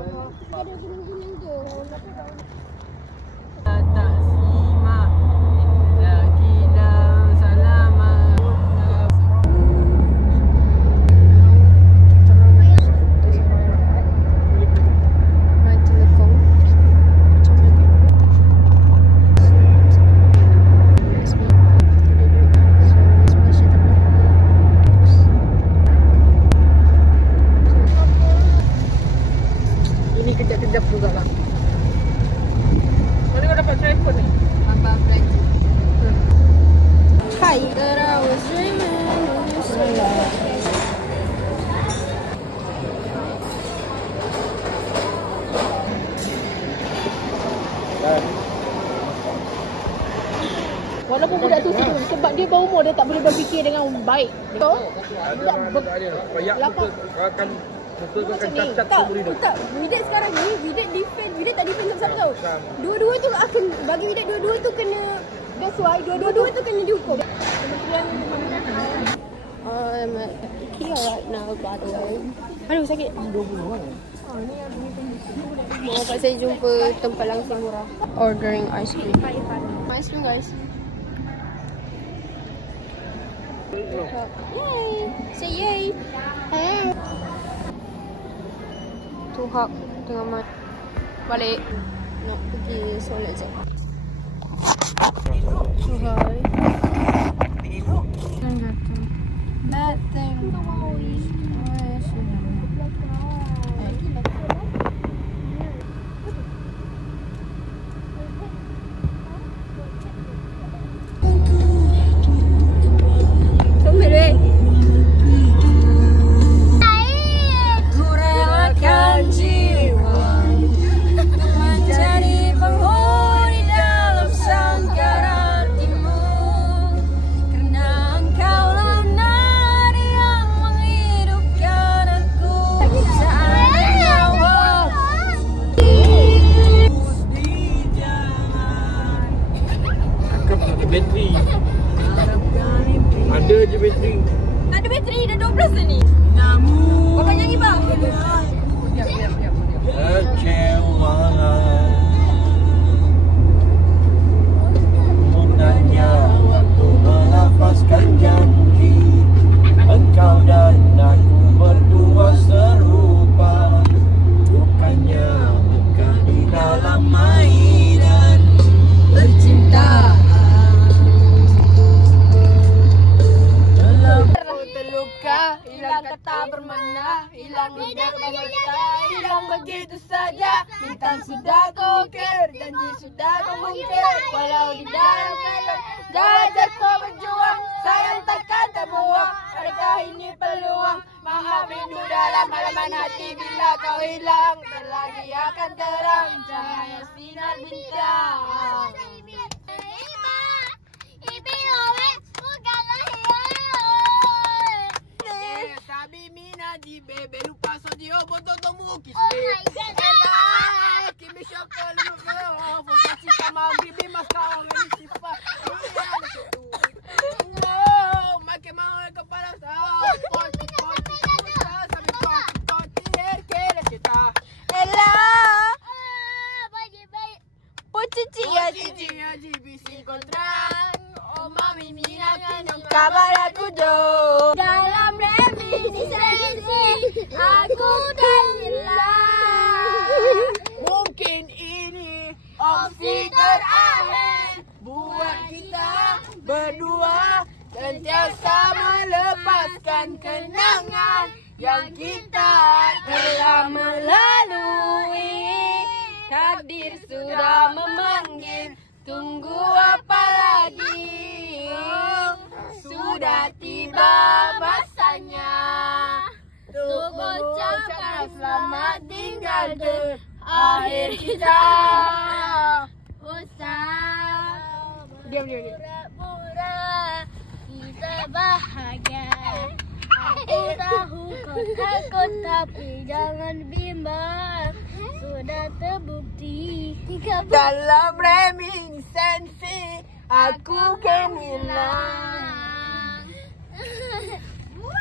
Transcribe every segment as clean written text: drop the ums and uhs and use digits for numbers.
Ada gunung-gunung tu. Tak simak lagi dah selamat. Nanti lekong. Ini kejap-kejap juga lah. Mana kau dapat tripod ni? Abang Black. Hi. That I was dreaming when you said Walaupun budak tu sebab dia berumur, dia tak boleh berfikir dengan baik. Betul? Budak akan cacat semua dia. tak, Widet sekarang ni, Widet tak defend siapa-siapa tau. Dua-dua tu akan, bagi Widet dua-dua tu kena, that's why dua-dua tu kena dihukum. I'm at IKEA right now, by the way. Aduh, sakit. 20 kan? Bapak saya jumpa tempat langsung murah. Ordering ice cream. Ice cream, guys. Yay! Say yay! Hey! Tuhak tengah mat. Balik. Nak pergi solat je. Tuhai. Datang. Bateri. Ada je bateri. Ada bateri dah 12 dah ni. Bapak nyanyi bang. Kecewa Munanya waktu melafazkan janji, engkau dan aku berdua serupa, bukannya bukan di dalam mainan percintaan. Terluka, hilang kata bermakna, hilang hidup kita, hilang begitu saja. Bintang sudah kau ukir, janji sudah kau mungkir, walau di dalam gelap, gajar kau berjuang, sayang takkan terbuang. Adakah ini peluang? Maaf rindu dalam halaman hati, bila kau hilang, terlagi akan terang cahaya sinar bintang. Sabi mina di bebe lupa so di oboto to muki. Oh my god. Kimi shoko lu no. Fukasi kama bibi maskawa ni sifa. No, make mau kepala sa. Poti sabi poti quiere kita. Hello. Pochichi ya jibi sin encontrar. Oh mami mira que kabar aku do. Dalam reminiscensi aku dan hilang. Mungkin ini opsi terakhir buat kita berdua, sentiasa melepaskan kenangan yang kita telah melalui. Takdir sudah memanggil, tunggu apa lagi? Sudah tiba masanya untuk mengucapkan selamat tinggal terakhir kita. Diam. Pura-pura kita bahagia. Aku tahu kau takut tapi jangan bimbang. Sudah terbukti dalam reminiscensi aku kan hilang.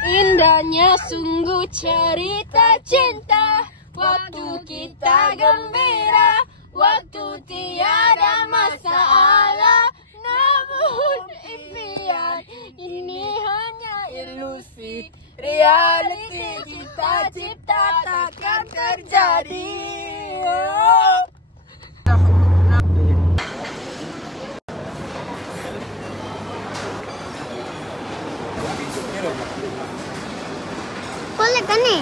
Indahnya sungguh cerita cinta waktu kita gembira, waktu tiada masalah. Namun impian ini hanya ilusi, reality kita cipta takkan terjadi. Boleh kan ni?